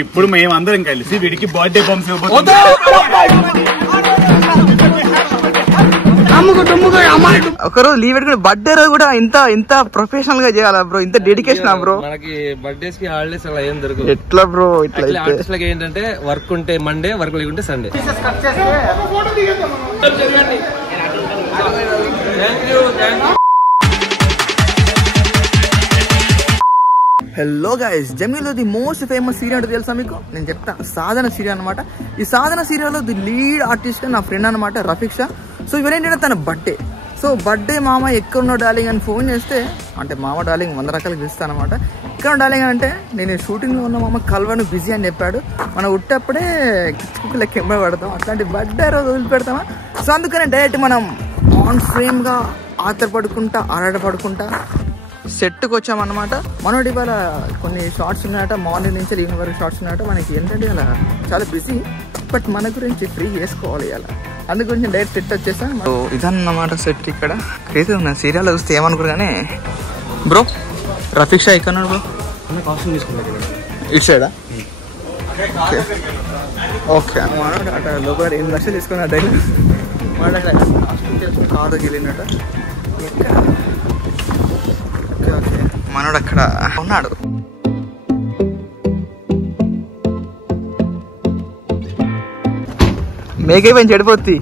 ఇప్పుడు మేమందరం కలిసి వీడికి బర్త్డే బంప్స్ ఒకరోజు లీవ్ పెట్టుకుని బర్త్డే రోజు కూడా ఇంత ప్రొఫెషనల్ గా చేయాలా బ్రో? ఇంత డెడికేషన్ బ్రో? మనకి బర్త్డేస్ కి హాలిడేస్ అలా ఏం దొరకదు. ఎట్లా బ్రో? ఇట్లా ఆర్టిస్ట్ లకి ఏంటంటే వర్క్ ఉంటే మండే, వర్క్ లేకుంటే సండే. హలో గైస్, జమీలో ది మోస్ట్ ఫేమస్ సీరియల్ అంటే తెలుసా మీకు? నేను చెప్తా, సాధన సీరియల్ అనమాట. ఈ సాధన సీరియల్లో ది లీడ్ ఆర్టిస్ట్ నా ఫ్రెండ్ అనమాట, రఫీక్ షా. సో ఇవాళ ఏంటంటే తన బర్త్డే. సో బర్త్డే మామ ఎక్కడున్నావు డార్లింగ్ అని ఫోన్ చేస్తే, అంటే మామ డార్లింగ్ 100 రకాలు పిలుస్తాను అనమాట. ఎక్కడ డార్లింగ్ అంటే నేను షూటింగ్లో ఉన్న మామ కల్వను బిజీ అని చెప్పాడు. మనం ఉట్టప్పుడే కిచ్చుకు లెక్క ఎంబడి పడతాం, అట్లాంటి బర్త్డే రోజు వదిలిపెడతామా? సో అందుకనే డైరెక్ట్ మనం ఆన్ ఫ్రేమ్గా ఆరాటపడుకుంటా సెట్కి వచ్చామన్నమాట. మనోడి ఇవాళ కొన్ని షార్ట్స్ ఉన్నాయట, మార్నింగ్ నుంచి ఈవినింగ్ వరకు షార్ట్స్ ఉన్నాయట. మనకి ఏంటంటే ఇలా చాలా బిజీ, బట్ మన గురించి ఫ్రీ చేసుకోవాలి అలా, అందు గురించి డైరెక్ట్ సెట్ వచ్చేసాం. ఇదన్నమాట సెట్. ఇక్కడ క్రేజీ ఉన్న సీరియల్ చూస్తే ఏమనుకోరు కానీ బ్రో, రఫీక్ షా ఇక్కడ బ్రో కాస్ట్యూమ్ తీసుకున్నాడు ఇటు సైడా? ఓకే, మనోడు అట లోపల 8 లక్షలు తీసుకున్నాడు. డైలీ మనోడు అక్కడ కాస్ట్యూమ్ చేసుకుని కారుకి వెళ్ళినట్ట. ఓకే, మనోడు అక్కడ ఉన్నాడు. మేకైపోయింది, చెడిపోద్ది.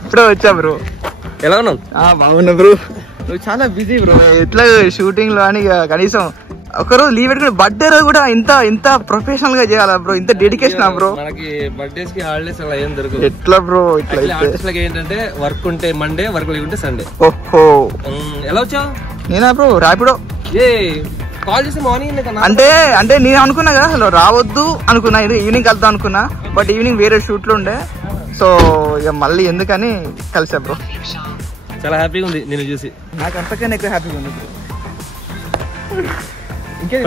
ఇప్పుడే వచ్చా బ్రో. ఎలా ఉన్నావు? బాగున్నా బ్రో. నువ్వు చాలా బిజీ బ్రో. ఎట్లా షూటింగ్ లో అని కనీసం ఒకరోజు లీవ్ పెట్టుకుని బర్త్డే రోజు కూడా ఇంత ప్రొఫెషనల్ గా చేయాలా బ్రో? ఇంత డెడికేషన్ బ్రో? మనకి బర్త్డేస్ కి హాలిడేస్ అలా ఏం దొరకదు. ఎట్లా బ్రో? ఇట్లా ఆర్టిస్ట్ లకి ఏంటంటే వర్క్ ఉంటే మండే, వర్క్ లేకుంటే సండే. ఓహో, ఎలా వచ్చావు? నేనా బ్రో ర్యాపిడో. కాల్ చేసి మార్నింగ్ అంటే నేను అనుకున్నా కదా అసలు రావద్దు అనుకున్నా, ఈవినింగ్ కలుద్దాం అనుకున్నా. బట్ ఈవినింగ్ వేరే షూట్లు ఉండే, సో ఇక మళ్ళీ ఎందుకని కలిసా బ్రో. చాలా హ్యాపీగా ఉంది నేను చూసి. నాకు అంతకన్నా ఎక్కువ హ్యాపీగా ఉంది. ఇంకేది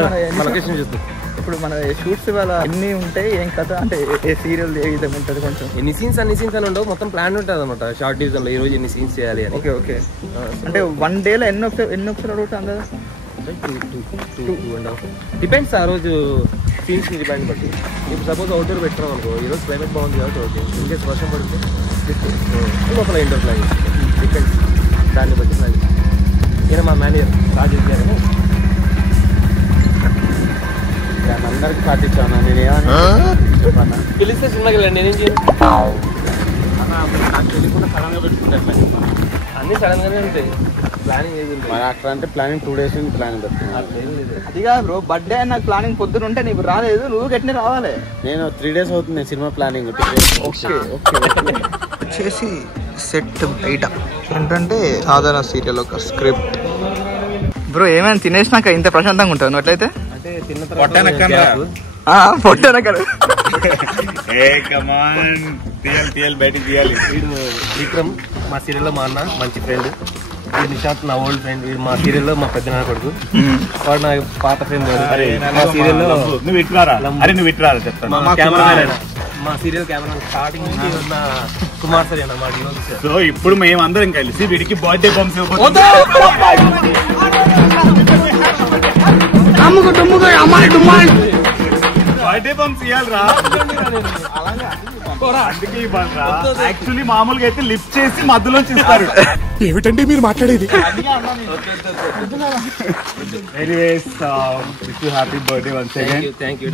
లొకేషన్ చూద్దాం. ఇప్పుడు మన షూట్స్ వల్ల ఎన్ని ఉంటాయి, ఏం కథ అంటే ఏ సీరియల్ ఏ విధంగా ఉంటుంది? కొంచెం ఎన్ని సీన్స్ అని ఉండవు, మొత్తం ప్లాన్ ఉంటుంది అనమాట. షార్ట్ డివిజన్ లో ఈ రోజు ఎన్ని సీన్స్ చేయాలి అని. ఓకే అంటే 1 డేలో ఎన్ని ఎపిసోడ్ అడుగుతాం కదా? 2.5 డిపెండ్స్ ఆ రోజు సీన్స్ ని డిపెండ్ బట్టి. ఇప్పుడు సపోజ్ అవుట్డోర్ పెట్టినాం అనుకో, ఈ రోజు క్లైమేట్ బాగుంది కాబట్టి ఓకే, ఇన్కేస్ వర్షం పడితే లోపల ఇండోర్ ప్లాన్ డిపెండ్స్, దాన్ని బట్టి ప్లాన్. ఈయన మా మేనేజర్ రాజేష్ గారు. అందరికి సాధించాను నేను. ఏమన్నా చెప్పన్నా, పిలిస్తే సినిమాకి వెళ్ళండి, నేనేం చేయను. నాకు తెలియకుండా సడన్ గా పెట్టుకుంటాను. అన్ని సడన్ గానే ఉంటాయి, ప్లానింగ్ ఏది అక్కడ అంటే ప్లానింగ్ 2 days నుంచి ప్లానింగ్ పెట్టుకున్నాను. అదిగా బ్రో, బర్త్డే నాకు ప్లానింగ్ పొద్దున ఉంటే నీకు రాలేదు, నువ్వు గట్టినే రావాలి. నేను 3 days అవుతుంది సినిమా ప్లానింగ్. ఓకే వచ్చేసి సెట్ బయట ఏంటంటే సాధారణ సీరియల్ ఒక స్క్రిప్ట్. బ్రో ఏమైనా తినేసినాక ఇంత ప్రశాంతంగా ఉంటావు నువ్వు అట్లయితే? అంటే తిన్న పొట్టనక్కడ బయటికి తీయాలి. వీడు విక్రమ్ మా సీరియల్లో మా అన్న మంచి ఫ్రెండ్. వీడు నిశాంత్ నా ఓల్డ్ ఫ్రెండ్. వీడు మా సీరియల్లో మా పెద్దనాన్న కొడుకు. వాడు నా పాత ఫ్రెండ్. మా సీరియల్లో నువ్వు విట్రారా చెప్తాను. మా సీరియల్ కెమెరా స్టార్టింగ్ నుంచి ఉన్న కుమార్ సార్ అన్నమాట. సో ఇప్పుడు మేమందరం కలిసి వీడికి బర్త్డే బంప్స్ బర్త్డే బంప్స్ ఇవ్వాలరా. అందుకే ఇవ్వాలరా. యాక్చువల్లీ మామూలుగా అయితే లిఫ్ట్ చేసి మధ్యలోంచి ఇస్తారు. ఏమిటండి మీరు మాట్లాడేది? Anyways wish you happy birthday once again. Thank you.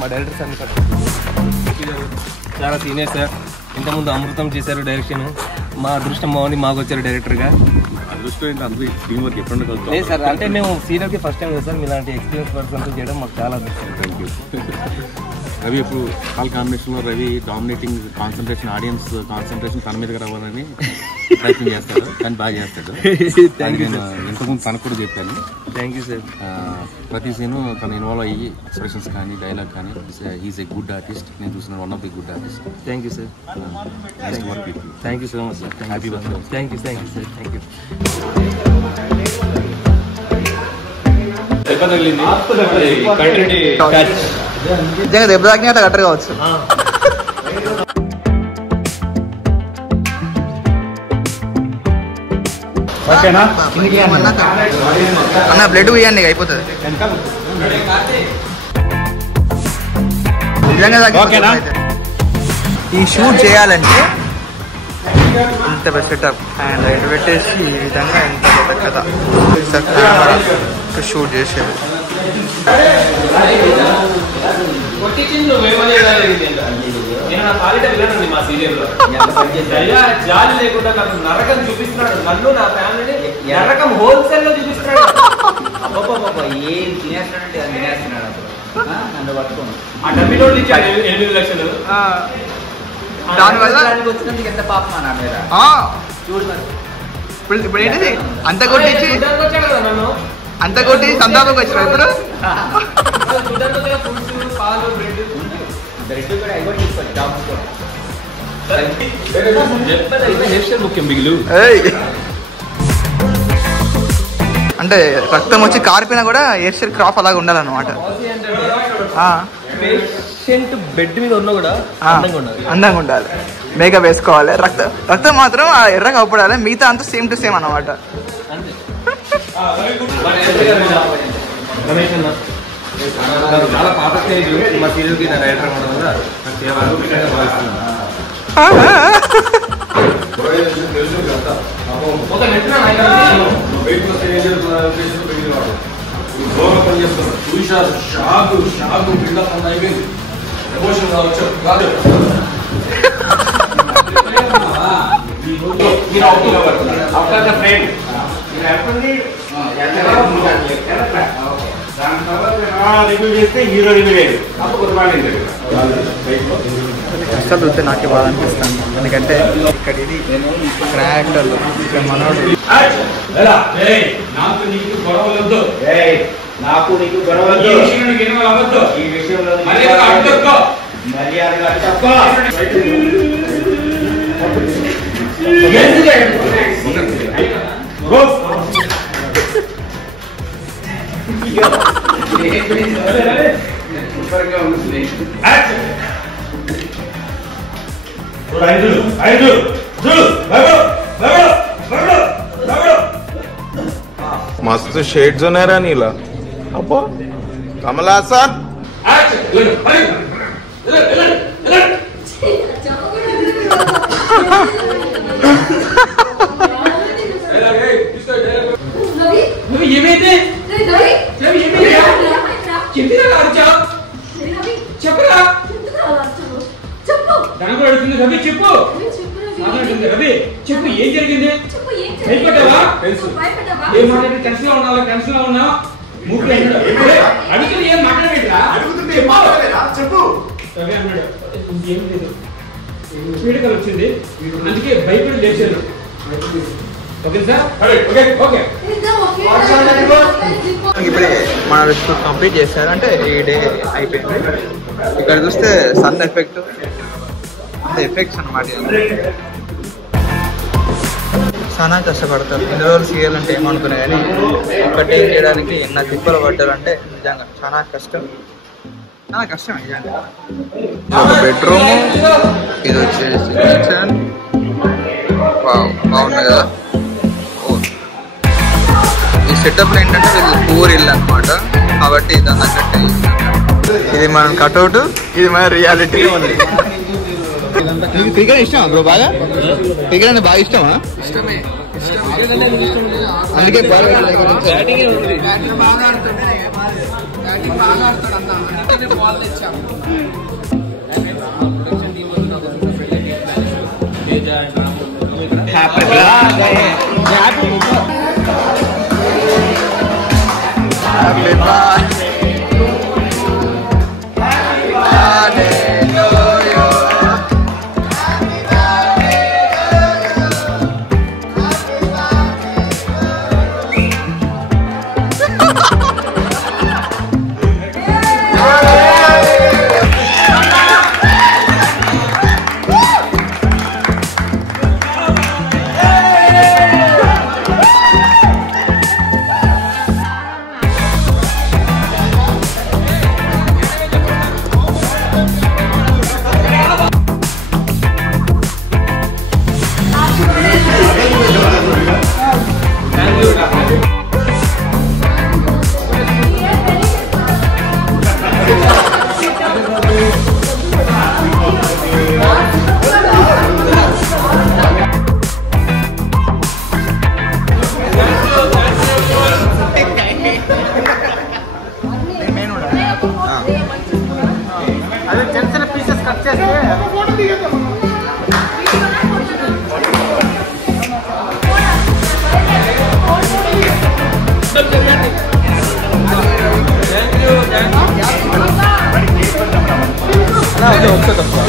మా డైరెక్టర్ సార్ చాలా సీనియర్ సార్. ఇంతకుముందు అమృతం చేశారు డైరెక్షన్. మా అదృష్టం బాగుంది, మాకు వచ్చారు డైరెక్టర్గా. అదృష్టం ఏంటి, అందరూ టీమ్ వర్క్ ఎప్పుడు కలుగుతాం. లేదు సార్, అంటే మేము సీరియల్కి ఫస్ట్ టైం కదా సార్, మీలాంటి ఎక్స్పీరియన్స్ పర్సన్ చేయడం మాకు చాలా అదృష్టం. Thank you. రవి ఇప్పుడు కాల్ కాంబినేషన్లో Ravi dominating concentration, audience concentration తన మీదకి రావాలని ప్రయత్నం చేస్తాడు, కానీ బాగా చేస్తాడు. నేను ఇంతకుముందు తనకు కూడా చెప్పాను. Thank you sir. ప్రతి సీను తను ఇన్వాల్వ్ అయ్యి ఎక్స్ప్రెషన్స్ కానీ డైలాగ్ కానీ, హీస్ ఏ గుడ్ ఆర్టిస్ట్. నేను చూసిన one of the good artist. Thank you sir. Nice work with you. Thank you so much sir. Happy birthday. Thank you sir. Thank you. నిజంగా దెబ్బ తాకినా అట్లా కట్టరు కావచ్చు. అన్న బ్లడ్ పోయండి అయిపోతుంది నిజంగా. ఈ షూట్ చేయాలంటే ఇంత పెద్ద సెటప్ అండ్ ఇటు పెట్టేసి ఈ విధంగా ఇంత పెద్ద కథ షూట్ చేసేది. జాలి లేకుండా నాకు నరకం చూపిస్తున్నాడు, నన్ను నా ఫ్యామిలీని నరకం హోల్సేల్ లో చూపిస్తున్నాడు. ఏం తినేస్తున్నాడంటే అది తినేస్తున్నాడు. నన్ను పట్టుకోండి. ఆ డబ్బి నోట్లు ఇచ్చాడు 8 లక్షలు. దానివల్ల వచ్చినందుకు ఎంత పాపం అన్నా మీద చూడు. ఇప్పుడు ఏంటిది అంత కొట్టించి వచ్చాడు కదా నన్ను, అంత కొట్టి సంతాపకు వచ్చిన ఇప్పుడు ఫ్రూట్స్ పాలు బ్రెడ్ కూడా అయిపోయి తీసుకోండి. డాక్టర్ కూడా ముఖ్యం బిగులు. అంటే రక్తం వచ్చి కారిపోయినా కూడా హెయిర్ స్టైల్ క్రాప్ అలాగే ఉండాలన్నమాట. పేషెంట్ బెడ్ మీద ఉన్నా కూడా అందంగా ఉండాలి, మేకప్ వేసుకోవాలి. రక్తం మాత్రం ఎర్రగా అవపడాలి, మిగతా అంతా సేమ్ టు సేమ్ అన్నమాట. చాలా పాత స్టేజ్ మా సీరియల్కి రైటర్ అవ్వడం వల్ల కష్టాలు చూస్తే నాకే బాధ అనిపిస్తాను. ఎందుకంటే ఇక్కడ ఇది క్యారెక్టర్లు ఇక్కడ మనోడు నాకు నీకు గొడవలొద్దు, నాకు నీకు గొడవద్దు. ఈ విషయంలో మర్యాదగా తక్కువ. मस्त शेड जो नाही राणीला अप्पा कमला असा ఏమైతే చెప్పరా దాంట్లో అడుగుతుంది రవి, చెప్పు రవి, చెప్పు ఏం జరిగింది? భయపడ్డావా? ఏం మాట్లాడి టెన్షన్ లో ఉన్నావా? టెన్షన్ లో ఉన్నావా? అడుగుతుంది ఏం మాట్లాడేట్రా? చెప్పు రవి అన్నాడు. ఏం లేదు, పీడకలు వచ్చింది, అందుకే భయపడి లేచాను. Okay sir, okay okay. ఇప్పుడే మన షూట్ కంప్లీట్ చేశారు, అంటే ఈ డే అయిపోయింది. ఇక్కడ చూస్తే సన్ ఎఫెక్ట్ ఎఫెక్ట్స్ అనమాట. చాలా కష్టపడతారు. ఇన్ని రోజులు సీరియల్ అంటే ఏమనుకున్నా కానీ ఒకటి చేయడానికి ఎన్న తిప్పలు పడ్డారంటే నిజంగా చాలా కష్టం, చాలా కష్టం నిజంగా. ఒక బెడ్రూమ్, ఇది వచ్చేసి కిచెన్. బాగున్నాయి కదా. ఈ సెటప్లో ఏంటంటే వీళ్ళు పూర్ ఇల్లు అనమాట, కాబట్టి దాని తగ్గట్టే ఇది మనం కట్అవుట్, ఇది మన రియాలిటీ ఉంది. క్రికెట్ ఇష్టమా బ్రో? బాగా క్రికెట్ అంటే బాగా ఇష్టమా? అందుకే వస్తుంది